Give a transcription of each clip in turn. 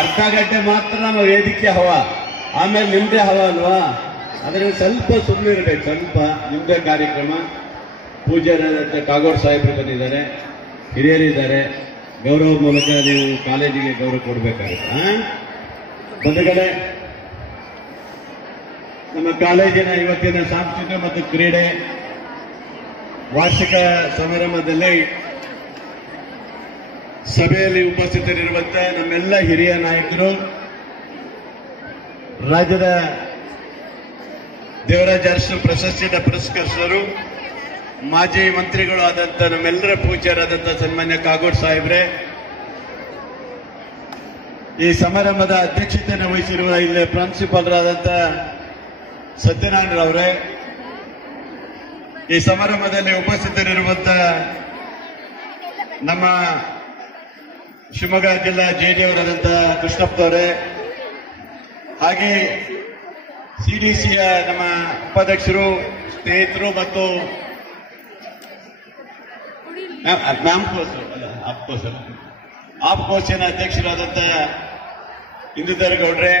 ಅರ್ಧ ಗಂಟೆ ಮಾತ್ರ ನಮ್ಮ ವೇದಿಕೆ ಹವಾ, ಆಮೇಲೆ ನಿಮ್ದೇ ಹವಾ ಅಲ್ವಾ, ಅದರಿಂದ ಸ್ವಲ್ಪ ಸುಮ್ಮನಿರ್ಬೇಕು. ಸ್ವಲ್ಪ ನಿಮ್ದೇ ಕಾರ್ಯಕ್ರಮ. ಪೂಜ್ಯರಾದಂಥ ಕಾಗೋಡು ಸಾಹೇಬರು ಬಂದಿದ್ದಾರೆ, ಹಿರಿಯರಿದ್ದಾರೆ. ಗೌರವ ಮೂಲಕ ನೀವು ಕಾಲೇಜಿಗೆ ಗೌರವ ಕೊಡಬೇಕಾಗುತ್ತೆ. ಬಂಧುಗಳೇ, ನಮ್ಮ ಕಾಲೇಜಿನ ಇವತ್ತಿನ ಸಾಂಸ್ಕೃತಿಕ ಮತ್ತು ಕ್ರೀಡೆ ವಾರ್ಷಿಕ ಸಮಾರಂಭದಲ್ಲಿ ಸಭೆಯಲ್ಲಿ ಉಪಸ್ಥಿತರಿರುವಂತಹ ನಮ್ಮೆಲ್ಲ ಹಿರಿಯ ನಾಯಕರು, ರಾಜ್ಯದ ದೇವರಾಜ ಅರಸು ಪ್ರಶಸ್ತಿಯ ಪುರಸ್ಕರಿಸಿದರು, ಮಾಜಿ ಮಂತ್ರಿಗಳು ಆದಂಥ ನಮ್ಮೆಲ್ಲರ ಪೂಜ್ಯರಾದಂಥ ಸನ್ಮಾನ್ಯ ಕಾಗೋಡು ಸಾಹೇಬ್ರೆ, ಈ ಸಮಾರಂಭದ ಅಧ್ಯಕ್ಷತೆಯನ್ನು ವಹಿಸಿರುವ ಇಲ್ಲಿ ಪ್ರಾಂಶುಪಾಲರಾದಂಥ ಸತ್ಯನಾರಾಯಣರವರೇ, ಈ ಸಮಾರಂಭದಲ್ಲಿ ಉಪಸ್ಥಿತರಿರುವಂತಹ ನಮ್ಮ ಶಿವಮೊಗ್ಗ ಜಿಲ್ಲಾ ಜೆಡಿಯವರಾದಂಥ ಕೃಷ್ಣಪ್ಪನವರೇ, ಹಾಗೆ ಸಿಡಿಸಿಯ ನಮ್ಮ ಉಪಾಧ್ಯಕ್ಷರು, ಸ್ನೇಹಿತರು ಮತ್ತು ಆಪ್ಕೋಸಿನ ಅಧ್ಯಕ್ಷರಾದಂಥ ಇಂದುಧರ್ ಗೌಡ್ರೆ,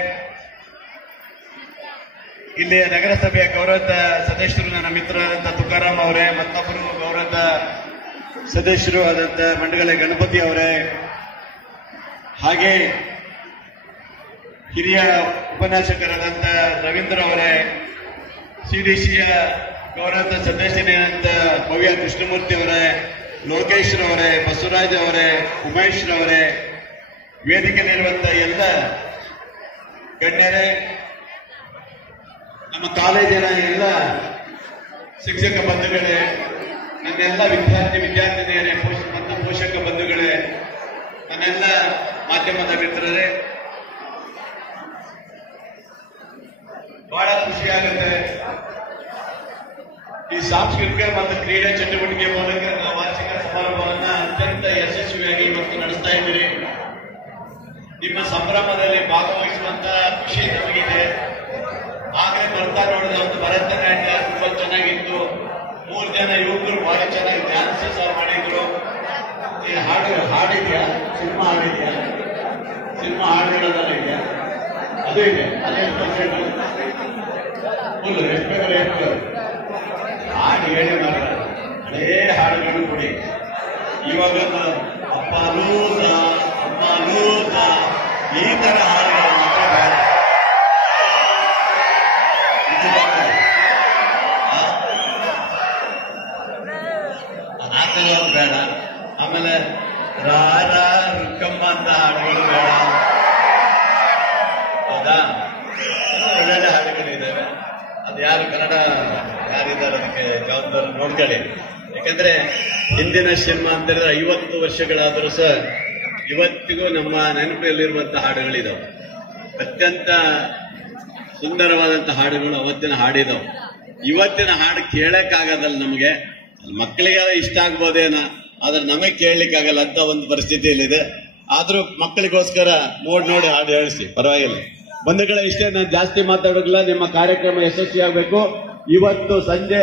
ಇಲ್ಲಿಯ ನಗರಸಭೆಯ ಗೌರವದ ಸದಸ್ಯರು ನನ್ನ ಮಿತ್ರರಾದಂಥ ತುಕಾರಾಮ್ ಅವರೇ, ಮತ್ತೊಬ್ಬರು ಗೌರವದ ಸದಸ್ಯರು ಆದಂಥ ಮಂಡಗಳೆ ಗಣಪತಿ ಅವರೇ, ಹಾಗೆ ಹಿರಿಯ ಉಪನ್ಯಾಸಕರಾದಂಥ ರವೀಂದ್ರ ಅವರೇ, ಸಿಡಿಸಿಯ ಗೌರವದ ಸದಸ್ಯರಾದಂಥ ಭವ್ಯ ಕೃಷ್ಣಮೂರ್ತಿ ಅವರೇ, ಲೋಕೇಶ್ ಅವರೇ, ಬಸವರಾಜ್ ಅವರೇ, ಉಮೇಶ್ ಅವರೇ, ವೇದಿಕೆಯಲ್ಲಿರುವಂತಹ ಎಲ್ಲ ಗಣ್ಯರೇ, ನಮ್ಮ ಕಾಲೇಜಿನ ಎಲ್ಲ ಶಿಕ್ಷಕ ಬಂಧುಗಳೇ, ನನ್ನೆಲ್ಲ ವಿದ್ಯಾರ್ಥಿನಿಯರೇ ಮತ್ತು ಪೋಷಕ ಬಂಧುಗಳೇ, ನನ್ನೆಲ್ಲ ಮಾಧ್ಯಮದ ಮಿತ್ರರೇ, ಬಹಳ ಖುಷಿಯಾಗುತ್ತೆ. ಈ ಸಾಂಸ್ಕೃತಿಕ ಮತ್ತು ಕ್ರೀಡೆ ಚಟುವಟಿಕೆ ಮೂಲಕ ವಾರ್ಷಿಕ ಸಮಾರಂಭವನ್ನ ಅತ್ಯಂತ ಯಶಸ್ವಿಯಾಗಿ ಇವತ್ತು ನಡೆಸ್ತಾ ಇದ್ದೀರಿ. ನಿಮ್ಮ ಸಂಭ್ರಮದಲ್ಲಿ ಭಾಗವಹಿಸುವಂತ ಖುಷಿ ನಮಗಿದೆ. ಆಗಲೇ ಬರ್ತಾ ನೋಡಿದ ಒಂದು ಭರತನಾಟ್ಯ ತುಂಬಾ ಚೆನ್ನಾಗಿತ್ತು. 3 ಜನ ಯುವಕರು ಬಹಳ ಚೆನ್ನಾಗಿ ಡ್ಯಾನ್ಸ್ ಸಹ ಮಾಡಿದ್ರು. ಈ ಹಾಡಿದ್ಯಾ? ಸಿನಿಮಾ ಹಾಡಿದ್ಯಾ? ಸಿನಿಮಾ ಹಾಡುಗಳಲ್ಲ ಇದೆಯಾ? ಅದು ಇದೆ. ಅದೇ ಫುಲ್ ಎಷ್ಟು ಹಾಡು ಹೇಳಿ ಮಾತ್ರ ಹಳೇ ಹಾಡುಗಳು ಕೊಡಿ. ಇವಾಗ ಅಪ್ಪ ಲೂಸ, ಅಮ್ಮ ಲೂಸ, ಈ ತರ ಹಾಡುಗಳು ಮಾತ್ರ ಬೇಡ. ಅದಾಗಲ್ಲ ಬೇಡ. ಆಮೇಲೆ ರಾರ ರುಕ್ಕಮ್ಮ ಅಂತ ಹಾಡುಗಳು ಬೇಡ. ಹೌದಾ? ಒಳ್ಳೊಳ್ಳೆ ಹಾಡುಗಳಿದ್ದಾವೆ. ಅದು ಯಾರು ಕನ್ನಡ ಯಾರಿದ್ದಾರೆ ಅದಕ್ಕೆ ಜವಾಬ್ದಾರಿ ನೋಡ್ಕೊಳ್ಳಿ. ಯಾಕಂದ್ರೆ ಹಿಂದಿನ ಸಿನಿಮಾ ಅಂತ ಹೇಳಿದ್ರೆ 50 ವರ್ಷಗಳಾದರೂ ಸಹ ಇವತ್ತಿಗೂ ನಮ್ಮ ನೆನಪಿನಲ್ಲಿರುವಂತಹ ಹಾಡುಗಳಿದಾವೆ. ಅತ್ಯಂತ ಸುಂದರವಾದಂತಹ ಹಾಡುಗಳು ಅವತ್ತಿನ ಹಾಡಿದಾವೆ. ಇವತ್ತಿನ ಹಾಡು ಕೇಳಕ್ಕಾಗದಲ್ಲ ನಮಗೆ. ಮಕ್ಕಳಿಗೆಲ್ಲ ಇಷ್ಟ ಆಗ್ಬೋದೇನ, ಆದ್ರೆ ನಮಗೆ ಕೇಳಲಿಕ್ಕಾಗಲ್ಲ ಅಂತ ಒಂದು ಪರಿಸ್ಥಿತಿಯಲ್ಲಿದೆ. ಆದ್ರೂ ಮಕ್ಕಳಿಗೋಸ್ಕರ ನೋಡಿ ಹಾಡು ಹೇಳಿಸಿ, ಪರವಾಗಿಲ್ಲ. ಬಂಧುಗಳ ಇಷ್ಟೇ, ನಾನು ಜಾಸ್ತಿ ಮಾತಾಡೋದಿಲ್ಲ. ನಿಮ್ಮ ಕಾರ್ಯಕ್ರಮ ಯಶಸ್ವಿಯಾಗಬೇಕು. ಇವತ್ತು ಸಂಜೆ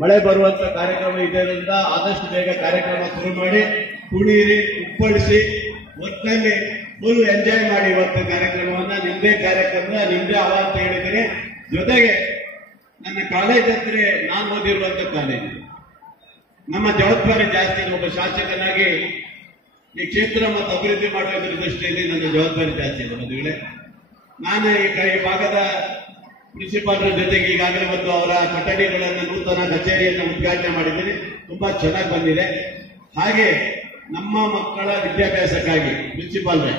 ಮಳೆ ಬರುವಂತ ಕಾರ್ಯಕ್ರಮ ಇದರಿಂದ ಆದಷ್ಟು ಬೇಗ ಕಾರ್ಯಕ್ರಮ ಶುರು ಮಾಡಿ ಕುಣಿಯಿರಿ, ಉಪ್ಪಳಿಸಿ, ಒಟ್ಟಿನಲ್ಲಿ ಫುಲ್ ಎಂಜಾಯ್ ಮಾಡಿ ಇವತ್ತು ಕಾರ್ಯಕ್ರಮವನ್ನ. ನಿಮ್ದೇ ಕಾರ್ಯಕ್ರಮ, ನಿಮ್ದೇ ಆವಾಜ್ ಹೇಳಿದ್ದೀನಿ. ಜೊತೆಗೆ ನನ್ನ ಕಾಲೇಜ್ ಅಂದ್ರೆ ನಾನು ಓದಿರುವಂತ ಕಾಲೇಜ್, ನಮ್ಮ ಜವಾಬ್ದಾರಿ ಜಾಸ್ತಿ. ಒಬ್ಬ ಶಾಸಕನಾಗಿ ಈ ಕ್ಷೇತ್ರ ಮತ್ತು ಅಭಿವೃದ್ಧಿ ಮಾಡುವುದರ ದೃಷ್ಟಿಯಲ್ಲಿ ನನ್ನ ಜವಾಬ್ದಾರಿ ಜಾಸ್ತಿ ಇದೆ ಬಂಧುಗಳೇ. ನಾನು ಈ ಭಾಗದ ಪ್ರಿನ್ಸಿಪಾಲರ ಜೊತೆಗೆ ಈಗಾಗಲೇ ಒಂದು ಅವರ ಕೊಠಡಿಗಳನ್ನು, ನೂತನ ಕಚೇರಿಯನ್ನು ಉದ್ಘಾಟನೆ ಮಾಡಿದ್ದೀನಿ. ತುಂಬಾ ಚೆನ್ನಾಗಿ ಬಂದಿದೆ. ಹಾಗೆ ನಮ್ಮ ಮಕ್ಕಳ ವಿದ್ಯಾಭ್ಯಾಸಕ್ಕಾಗಿ ಪ್ರಿನ್ಸಿಪಾಲ್ರೆ,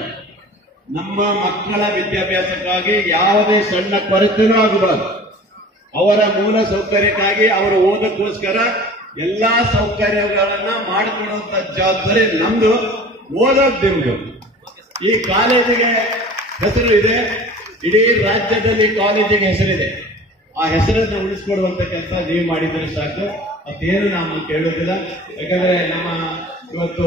ನಮ್ಮ ಮಕ್ಕಳ ವಿದ್ಯಾಭ್ಯಾಸಕ್ಕಾಗಿ ಯಾವುದೇ ಸಣ್ಣ ಕೊರತೆನೂ ಆಗಬಾರದು. ಅವರ ಮೂಲ ಸೌಕರ್ಯಕ್ಕಾಗಿ ಅವರು ಓದಕ್ಕೋಸ್ಕರ ಎಲ್ಲಾ ಸೌಕರ್ಯಗಳನ್ನ ಮಾಡಿಕೊಡುವಂತ ಜವಾಬ್ದಾರಿ ನಮ್ದು, ಓದೋದು ನಿಮ್ದು. ಈ ಕಾಲೇಜಿಗೆ ಹೆಸರು ಇದೆ, ಇಡೀ ರಾಜ್ಯದಲ್ಲಿ ಕಾಲೇಜಿಗೆ ಹೆಸರಿದೆ. ಆ ಹೆಸರನ್ನು ಉಳಿಸ್ಕೊಡುವಂತ ಕೆಲಸ ನೀವು ಮಾಡಿದ್ರೆ ಸಾಕು, ಮತ್ತೇನು ನಾವು ಕೇಳೋದಿಲ್ಲ. ಯಾಕಂದ್ರೆ ನಮ್ಮ ಇವತ್ತು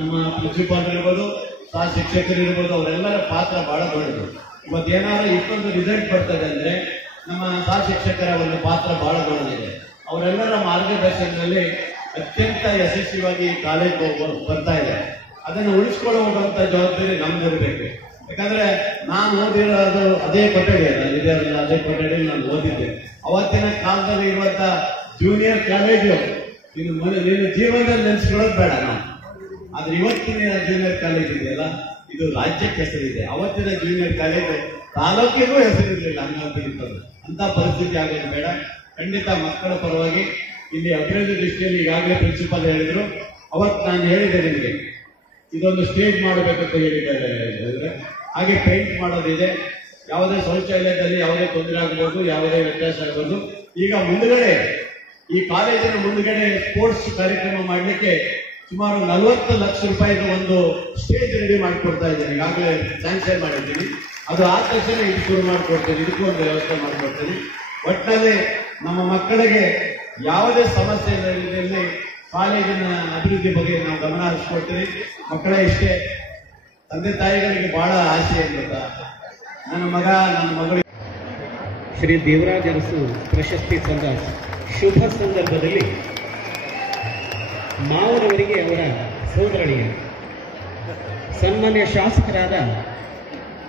ನಮ್ಮ ಪ್ರಿನ್ಸಿಪಾಲ್ ಇರ್ಬೋದು, ಸಹ ಶಿಕ್ಷಕರು ಇರ್ಬೋದು, ಅವರೆಲ್ಲರ ಪಾತ್ರ ಬಹಳ ದೊಡ್ಡದು. ಇವತ್ತೇನಾದ್ರೂ ಇಷ್ಟೊಂದು ರಿಸಲ್ಟ್ ಬರ್ತದೆ ಅಂದ್ರೆ ನಮ್ಮ ಸಹ ಶಿಕ್ಷಕರ ಒಂದು ಪಾತ್ರ ಬಹಳ ದೊಡ್ಡದಿದೆ. ಅವರೆಲ್ಲರ ಮಾರ್ಗದರ್ಶನದಲ್ಲಿ ಅತ್ಯಂತ ಯಶಸ್ವಿಯಾಗಿ ಕಾಲೇಜ್ ಬರ್ತಾ ಇದೆ. ಅದನ್ನು ಉಳಿಸ್ಕೊಂಡು ಹೋಗುವಂತ ಜವಾಬ್ದಾರಿ ನಮ್ದಿರ್ಬೇಕು. ಯಾಕಂದ್ರೆ ನಾನು ಓದಿರೋದು ಅದೇ ಕೊಠಡಿ ಅಲ್ಲ, ಅದೇ ಕೊಠಡಿಯಲ್ಲಿ ನಾನು ಓದಿದ್ದೆ. ಅವತ್ತಿನ ಕಾಲದಲ್ಲಿ ಇರುವಂತ ಜೂನಿಯರ್ ಕಾಲೇಜು ನೀನು ಜೀವನದಲ್ಲಿ ನೆನೆಸ್ಕೊಳ್ಳೋದು ಬೇಡ ನಾವು. ಆದ್ರೆ ಇವತ್ತಿನ ಜೂನಿಯರ್ ಕಾಲೇಜ್ ಇದೆಯಲ್ಲ, ಇದು ರಾಜ್ಯಕ್ಕೆ ಹೆಸರಿದೆ. ಅವತ್ತಿನ ಜೂನಿಯರ್ ಕಾಲೇಜ್ ತಾಲೂಕಿಗೂ ಹೆಸರಿರಲಿಲ್ಲ. ಹಂಗಂತದ್ದು ಅಂತ ಪರಿಸ್ಥಿತಿ ಆಗೋದು ಬೇಡ. ಖಂಡಿತ ಮಕ್ಕಳ ಪರವಾಗಿ ಇಲ್ಲಿ ಅಭಿವೃದ್ಧಿ ದೃಷ್ಟಿಯಲ್ಲಿ ಈಗಾಗಲೇ ಪ್ರಿನ್ಸಿಪಾಲ್ ಹೇಳಿದ್ರು. ಅವತ್ತು ನಾನು ಹೇಳಿದೆ ನಿಮಗೆ ಇದೊಂದು ಸ್ಟೇಜ್ ಮಾಡಬೇಕಂತ ಹೇಳಿದ್ದಾರೆ. ಹಾಗೆ ಪೇಂಟ್ ಮಾಡೋದಿದೆ. ಯಾವುದೇ ಶೌಚಾಲಯದಲ್ಲಿ ಯಾವುದೇ ತೊಂದರೆ ಆಗಬಹುದು, ಯಾವುದೇ ವ್ಯತ್ಯಾಸ ಆಗಬಹುದು. ಈಗ ಮುಂದುಗಡೆ ಈ ಕಾಲೇಜಿನ ಮುಂದುಗಡೆ ಸ್ಪೋರ್ಟ್ಸ್ ಕಾರ್ಯಕ್ರಮ ಮಾಡಲಿಕ್ಕೆ ಸುಮಾರು 40 ಲಕ್ಷ ರೂಪಾಯಿದು ಒಂದು ಸ್ಟೇಜ್ ರೆಡಿ ಮಾಡಿಕೊಡ್ತಾ ಇದ್ದೇನೆ. ಈಗಾಗಲೇ ಸ್ಯಾಂಕ್ಷನ್ ಮಾಡಿದ್ದೀನಿ. ಅದು ಆದ ತಕ್ಷಣ ಇದು ಶುರು ಮಾಡಿಕೊಡ್ತೇನೆ. ಇದಕ್ಕೂ ಒಂದು ವ್ಯವಸ್ಥೆ ಮಾಡಿಕೊಡ್ತೇನೆ. ಒಟ್ಟಿನಲ್ಲಿ ನಮ್ಮ ಮಕ್ಕಳಿಗೆ ಯಾವುದೇ ಸಮಸ್ಯೆ ಇಲ್ಲದಲ್ಲಿ ಕಾಲೇಜಿನ ಅಭಿವೃದ್ಧಿ ಬಗ್ಗೆ ನಾವು ಗಮನ ಹರಿಸ್ಕೊಡ್ತೀವಿ. ಮಕ್ಕಳ ಇಷ್ಟೇ, ತಂದೆ ತಾಯಿಗಳಿಗೆ ಬಹಳ ಆಸೆ ಇರುತ್ತಾ, ನನ್ನ ಮಗಳು ಶ್ರೀ ದೇವರಾಜ ಅರಸು ಪ್ರಶಸ್ತಿ ಸಂದ ಶುಭ ಸಂದರ್ಭದಲ್ಲಿ ಮಾವನವರಿಗೆ ಅವರ ಸೋದರಳಿಯ ಸನ್ಮಾನ್ಯ ಶಾಸಕರಾದ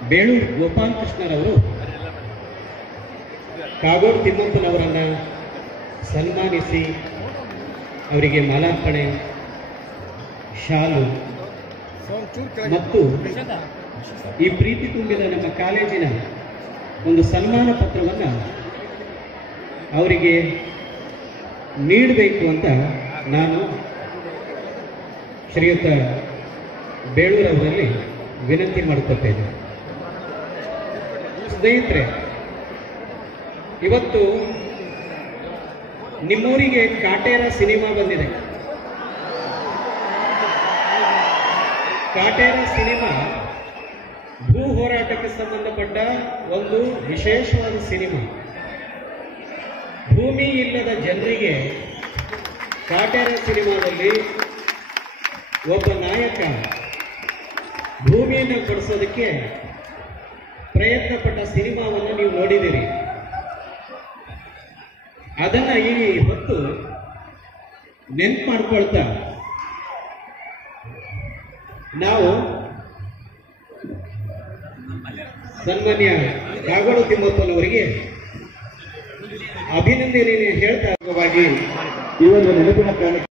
ಬೇಳೂರು ಗೋಪಾಲಕೃಷ್ಣರವರು ಕಾಗೋಡು ತಿಮ್ಮಪ್ಪನವರನ್ನ ಸನ್ಮಾನಿಸಿ ಅವರಿಗೆ ಮಾಲಾರ್ಪಣೆ, ಶಾಲು ಮತ್ತು ಈ ಪ್ರೀತಿ ತುಂಬಿದ ನಮ್ಮ ಕಾಲೇಜಿನ ಒಂದು ಸನ್ಮಾನ ಪತ್ರವನ್ನು ಅವರಿಗೆ ನೀಡಬೇಕು ಅಂತ ನಾನು ಶ್ರೀಯುತ ಬೇಳೂರವರಲ್ಲಿ ವಿನಂತಿ ಮಾಡಿಕೊಳ್ತೇನೆ. ಸ್ನೇಹಿತರೆ, ಇವತ್ತು ನಿಮ್ಮೂರಿಗೆ ಕಾಟೇರ ಸಿನಿಮಾ ಬಂದಿದೆ. ಕಾಟೇರ ಸಿನಿಮಾ ಭೂ ಹೋರಾಟಕ್ಕೆ ಸಂಬಂಧಪಟ್ಟ ಒಂದು ವಿಶೇಷವಾದ ಸಿನಿಮಾ. ಭೂಮಿ ಇಲ್ಲದ ಜನರಿಗೆ ಕಾಟೇರ ಸಿನಿಮಾದಲ್ಲಿ ಒಬ್ಬ ನಾಯಕ ಭೂಮಿಯನ್ನು ಕೊಡಿಸೋದಕ್ಕೆ ಪ್ರಯತ್ನ ಪಟ್ಟ ಸಿನಿಮಾವನ್ನು ನೀವು ನೋಡಿದ್ದೀರಿ. ಅದನ್ನ ಈ ಹೊತ್ತು ನೆನ್ಪು ಮಾಡ್ಕೊಳ್ತಾ ನಾವು ಸನ್ಮಾನ್ಯ ಕಾಗೋಡು ತಿಮ್ಮಪ್ಪನವರಿಗೆ ಅಭಿನಂದನೆ ಹೇಳ್ತಾ ಈ ಒಂದು ನೆನಪಿನ ಕಾರಣ